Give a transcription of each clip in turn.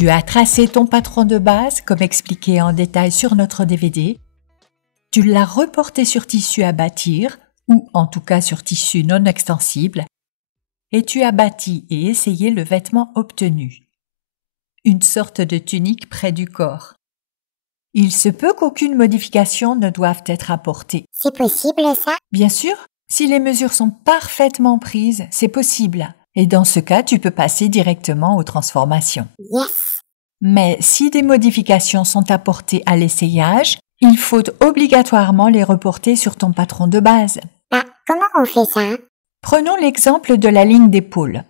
Tu as tracé ton patron de base, comme expliqué en détail sur notre DVD. Tu l'as reporté sur tissu à bâtir, ou en tout cas sur tissu non extensible, et tu as bâti et essayé le vêtement obtenu. Une sorte de tunique près du corps. Il se peut qu'aucune modification ne doive être apportée. C'est possible, ça? Bien sûr, si les mesures sont parfaitement prises, c'est possible. Et dans ce cas, tu peux passer directement aux transformations. Yes! Mais si des modifications sont apportées à l'essayage, il faut obligatoirement les reporter sur ton patron de base. Bah, comment on fait ça? Prenons l'exemple de la ligne d'épaule.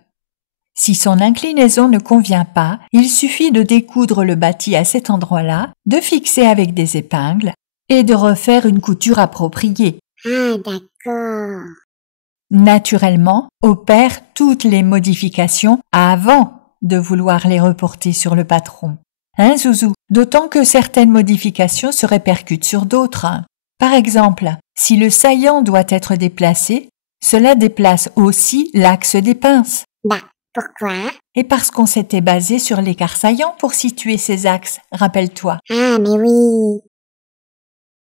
Si son inclinaison ne convient pas, il suffit de découdre le bâti à cet endroit-là, de fixer avec des épingles et de refaire une couture appropriée. Ah, d'accord. Naturellement, opère toutes les modifications avant de vouloir les reporter sur le patron. Hein, Zouzou? D'autant que certaines modifications se répercutent sur d'autres. Par exemple, si le saillant doit être déplacé, cela déplace aussi l'axe des pinces. Bah, pourquoi? Et parce qu'on s'était basé sur l'écart saillant pour situer ces axes, rappelle-toi. Ah, mais oui.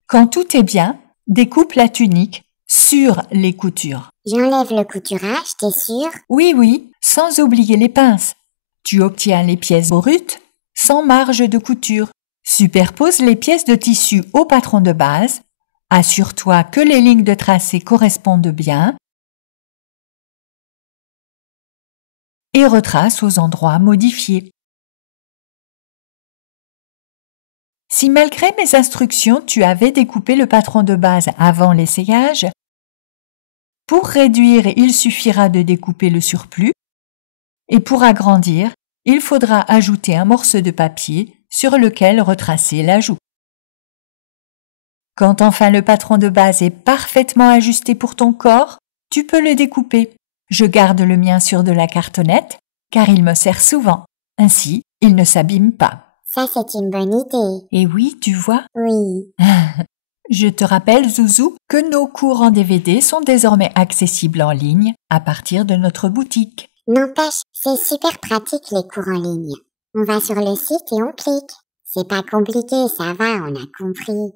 Quand tout est bien, découpe la tunique sur les coutures. J'enlève le couturage, t'es sûr? Oui, sans oublier les pinces. Tu obtiens les pièces brutes, sans marge de couture. Superpose les pièces de tissu au patron de base. Assure-toi que les lignes de tracé correspondent bien. Et retrace aux endroits modifiés. Si malgré mes instructions, tu avais découpé le patron de base avant l'essayage, pour réduire, il suffira de découper le surplus, et pour agrandir, il faudra ajouter un morceau de papier sur lequel retracer l'ajout. Quand enfin le patron de base est parfaitement ajusté pour ton corps, tu peux le découper. Je garde le mien sur de la cartonnette, car il me sert souvent. Ainsi, il ne s'abîme pas. Ça, c'est une bonne idée. Et oui, tu vois. Oui. Je te rappelle, Zouzou, que nos cours en DVD sont désormais accessibles en ligne à partir de notre boutique. N'empêche, c'est super pratique les cours en ligne. On va sur le site et on clique. C'est pas compliqué, ça va, on a compris.